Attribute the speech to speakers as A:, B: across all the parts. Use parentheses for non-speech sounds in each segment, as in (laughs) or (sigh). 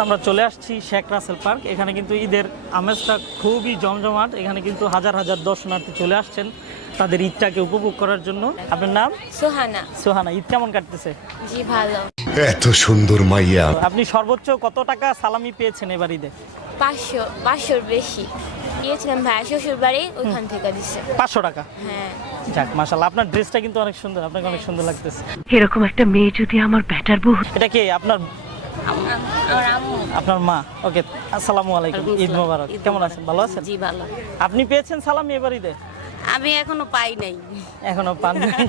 A: আমরা চলে আসছি শেখ রাসেল পার্ক। এখানে কিন্তু ঈদের আমেজটা খুবই জমজমাট। এখানে কিন্তু হাজার হাজার দর্শনার্থী চলে আসছেন তাদের ঈদটাকে উপভোগ করার জন্য। আপনার নাম?
B: সোহানা।
A: সোহানা ঈদ কেমন কাটতেছে?
B: জি ভালো।
C: এত সুন্দর মাইয়া।
A: আপনি সর্বোচ্চ কত টাকা সালামি পেয়েছেন এবার ঈদে?
B: পাঁচশো পাঁচশোর বেশি। গিয়েছিলাম ভাই শ্বশুর বাড়ি ওইখান থেকে দিছে।
A: পাঁচশো টাকা?
B: হ্যাঁ।
A: যাক মাসাল্লাহ আপনার ড্রেসটা কিন্তু অনেক সুন্দর। আপনাকে অনেক সুন্দর লাগতেছে।
D: এরকম একটা মেয়ে যদি আমার ব্যাটার বউ
A: এটা কি আপনার আপনার মা। ওকে আসসালামু আলাইকুম। ঈদ মোবারক। কেমন আছেন? ভালো আছেন?
E: জি ভালো।
A: আপনি পেয়েছেন সালামি এবার ঈদে
E: আমি এখনও পাই নাই।
A: এখনও পান নাই।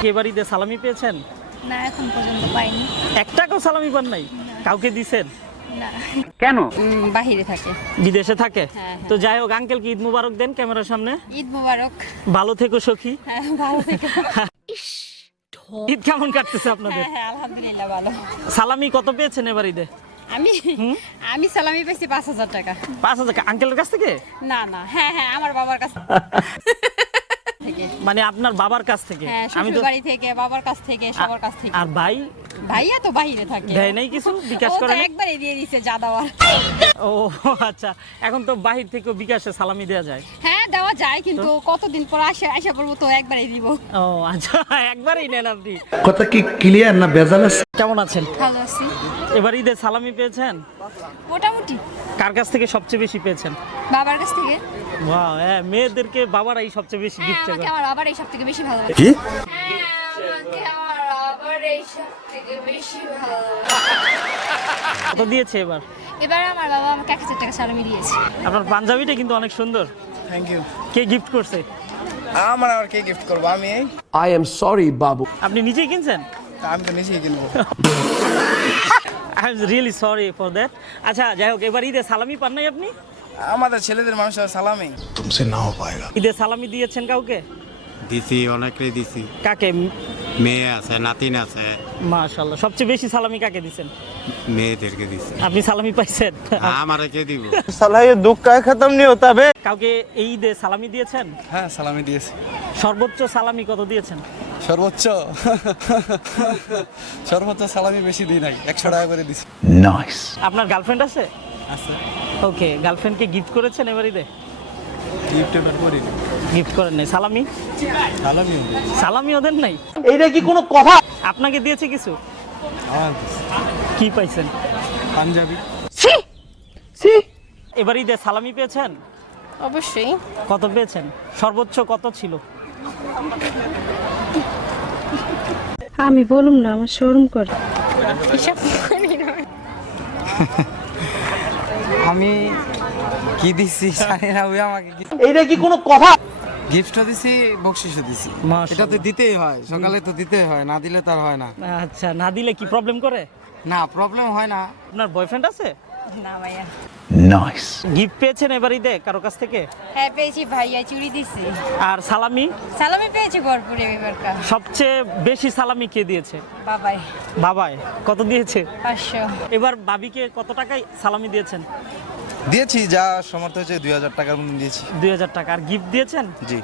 A: কি এবার ঈদে সালামি পেয়েছেন?
B: না এখন পর্যন্ত পাইনি।
A: এক টাকাও সালামি পান নাই? কাউকে দিছেন?
F: বাহিরে থাকে।
A: বিদেশে থাকে?
F: হ্যাঁ,
A: তো যাই হোক আঙ্কেল কি ঈদ মুবারক দেন ক্যামেরার সামনে।
F: ঈদ মুবারক।
A: ভালো থেকো সখী।
F: হ্যাঁ, ভালো থেকে। (laughs)
A: ঈদ কেমন কাটতেছে আপনাদের?
F: হ্যাঁ আলহামদুলিল্লাহ ভালো।
A: সালামি কত পেয়েছেন এবার ঈদে?
F: আমি আমি সালামি পাইছি পাঁচ হাজার টাকা।
A: পাঁচ হাজার আঙ্কেলের কাছ থেকে?
F: না না হ্যাঁ হ্যাঁ আমার বাবার কাছ থেকে।
A: মানে আপনার বাবার কাছ থেকে?
F: হ্যাঁ
A: আমি তো
F: বাড়ি থেকে বাবার কাছ থেকে সবার কাছ থেকে।
A: আর ভাই?
F: ভাইয়া তো বাহিরে থাকে।
A: দেয় নাই কিছু? বিকাশ করে নাই?
F: একবারে দিয়ে দিছে যা দেওয়ার।
A: ও আচ্ছা। এখন তো বাহির থেকে বিকাশে সালামি দেওয়া যায়।
F: হ্যাঁ দেওয়া যায় কিন্তু কতদিন পর আসে আসা পড়ব তো একবারে দিব।
A: ও আচ্ছা একবারই নেন আপনি।
G: কথা কি ক্লিয়ার না আছে?
A: কেমন আছেন?
F: ভালো আছি।
A: এবার ঈদে সালামি পেয়েছেন?
F: মোটামুটি।
A: কার কাছ থেকে সবচেয়ে বেশি পেয়েছেন?
F: বাবার কাছ থেকে।
A: বাহ হ্যাঁ মেয়েদেরকে বাবারাই সবচেয়ে বেশি
F: হ্যাঁ
A: গিফট
F: আমাকে আমার বাবার এই সব থেকে বেশি ভালো লাগে
G: কি
B: আমাকে আমার এই সব থেকে বেশি ভালো।
A: কত দিয়েছে এবার?
F: এবার আমার বাবা আমাকে এক হাজার টাকা সালামি দিয়েছে।
A: আপনার পাঞ্জাবিটা কিন্তু অনেক সুন্দর।
H: থ্যাংক ইউ
A: কে গিফট করছে?
H: আমার আবার কে গিফট করব? আমি
G: আই এম সরি বাবু
A: আপনি নিজেই কিনছেন?
H: আমি তো নিজেই কিনবো।
A: I am really sorry for that আচ্ছা যাই হোক এবার ঈদে সালামি পান নাই আপনি?
H: আমাদের ছেলেদের মানুষের সালামি।
C: তুমসে না হো
A: ঈদে সালামি দিয়েছেন কাউকে?
I: দিছি অনেকটাই দিছি।
A: কাকে?
I: মেয়ে আছে নাতিন আছে।
A: মাশাআল্লাহ। সবচেয়ে বেশি সালামি কাকে দিবেন
I: মেয়েদেরকে দিছে।
A: আপনি সালামি পাইছেন?
I: আমারে কে দিব?
H: সালাহে দুঃখ কায় খতম নি হতা
A: কাউকে এই দে সালামি দিয়েছেন?
H: হ্যাঁ সালামি দিয়েছি।
A: সর্বোচ্চ সালামি কত দিয়েছেন?
H: সর্বোচ্চ? সর্বোচ্চ সালামি বেশি দিই নাই একশো টাকা করে দিছি।
G: নাইস
A: আপনার গার্লফ্রেন্ড আছে?
H: আছে।
A: ওকে গার্লফ্রেন্ডকে গিফট করেছেন এবারে
H: গিফট এবার করি
A: গিফট করেন নাই। সালামি?
H: সালামি
A: সালামি ওদের নাই?
G: এইটা কি কোনো কথা?
A: আপনাকে দিয়েছে কিছু?
H: আমার
A: কি পাইছেন?
H: পাঞ্জাবি।
A: এবার ঈদে সালামি পেয়েছেন?
F: অবশ্যই।
A: কত পেয়েছেন? সর্বোচ্চ কত ছিল?
D: আমি বলুম না আমার শোরুম করে।
F: হিসাব করি না।
H: আমি কি দিছি জানি না ওই আমাকে
G: এইটা কি কোনো কথা?
H: গিফটও দিছি বকশিসও দিছি। এটা তো দিতেই হয় সকালে তো দিতেই হয় না দিলে তার হয় না।
A: আচ্ছা না দিলে কি প্রবলেম করে?
H: না প্রবলেম হয় না।
A: আপনার বয়ফ্রেন্ড আছে?
F: না ভাইয়া।
G: নাইস
A: গিফট পেয়েছেন এবার ঈদে কারও কাছ থেকে?
F: হ্যাঁ পেয়েছি ভাইয়া চুরি দিছি।
A: আর সালামি?
F: সালামি পেয়েছি ভরপুরে এবারকার
A: সবচেয়ে বেশি সালামি কে দিয়েছে?
F: বাবাই।
A: বাবাই। কত দিয়েছে?
F: পাঁচশো।
A: এবার বাবিকে কত টাকায় সালামি দিয়েছেন?
H: দিয়েছি যা সমর্থ হয়েছে দুই হাজার টাকার মতো দিয়েছি।
A: দুই হাজার টাকা। আর গিফট দিয়েছেন?
H: জি।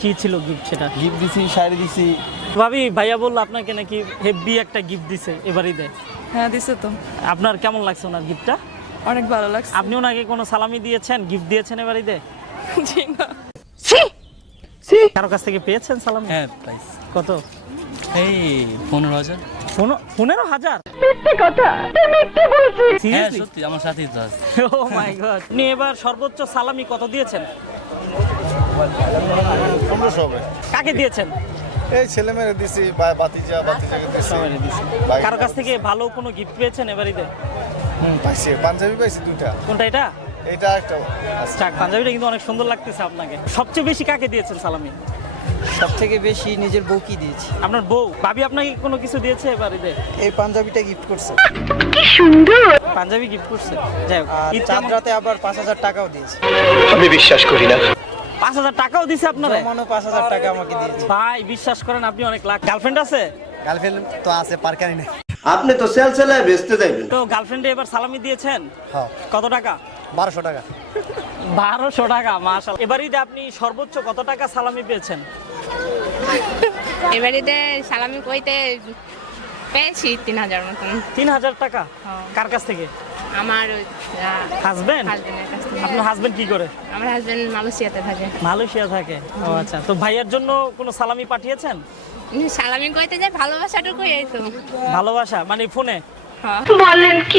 A: কি ছিল গিফট সেটা?
H: গিফট দিছি শাড়ি দিছি।
A: ভাবি ভাইয়া বলল আপনাকে নাকি হেভি একটা গিফট দিছে এবারই ঈদে
E: হ্যাঁ দিছে তো।
A: আপনার কেমন লাগছে ওনার গিফটটা
E: অনেক ভালো লাগছে।
A: আপনি ওনাকে কোনো সালামি দিয়েছেন গিফট দিয়েছেন এবার ঈদে
E: জি না।
A: কারও কাছ থেকে পেয়েছেন সালামি?
H: হ্যাঁ প্রাইস
A: কত?
H: এই পনেরো হাজার।
A: পনেরো- পনেরো হাজার।
H: হ্যাঁ? সত্যি। আমার সাথেই তো আছে। (laughs)
A: Oh my God. আপনি এবার সর্বোচ্চ সালামি কত দিয়েছেন?
C: পনেরোশো হবে।
A: কাকে দিয়েছেন?
C: এই ছেলে মেরে দিছি বা বাতিজা বাতিজাকে দিছি। ভাই-
A: কারও কাছ থেকে ভালো কোনো গিফট পেয়েছেন এবার ঈদে
C: হুম, পাইছি। পাঞ্জাবি পাইছি দুইটা।
A: কোনটা এটা?
C: এটা একটা আছে।
A: যাক পাঞ্জাবিটা কিন্তু অনেক সুন্দর লাগতেছে আপনাকে। সবচেয়ে বেশি কাকে দিয়েছেন সালামি?
H: সব থেকে বেশি নিজের বউকি দিয়েছি?
A: আপনার বউ? ভাবি আপনাকে কোনো কিছু দিয়েছে এবার ঈদে
H: এই পাঞ্জাবিটা গিফট করছে। কি সুন্দর!
A: পাঞ্জাবি গিফট করছে। যাই হোক
H: আর
A: ঈদ
H: চাঁদ
A: কেমন-
H: রাতে আবার পাঁচ হাজার টাকাও দিয়েছে।
A: পাঁচ হাজার টাকাও দিছে আপনারা?
H: রমানও পাঁচ হাজার টাকা আমাকে দিয়েছে।
A: ভাই বিশ্বাস করেন আপনি অনেক লাখ গার্লফ্রেন্ড আছে?
H: গার্লফ্রেন্ড তো আছে পার্কারি নেই।
G: আপনি তো সেল সেলায় বেচতে যাইবেন।
A: তো গার্লফ্রেন্ডে এবার সালামি দিয়েছেন?
H: হ্যাঁ।
A: কত টাকা?
H: বারোশো টাকা।
A: বারোশো টাকা মাসাল এবার ঈদে আপনি সর্বোচ্চ কত টাকা সালামি পেয়েছেন?
B: এবারে সালামি কইতে
J: পেয়েছি তিন হাজার মতন।
A: তিন হাজার টাকা? কার কাছ থেকে?
J: আমার
A: হাজবেন্ড আপনার হাজবেন্ড কি করে?
J: আমার হাজবেন্ড মালয়েশিয়াতে থাকে।
A: মালয়েশিয়া থাকে। ও আচ্ছা তো ভাইয়ের জন্য কোনো সালামি পাঠিয়েছেন?
J: সালামি কইতে যায় ভালোবাসাটুকু এই তো।
A: ভালোবাসা মানে ফোনে?
J: হ্যাঁ।
K: বলেন কি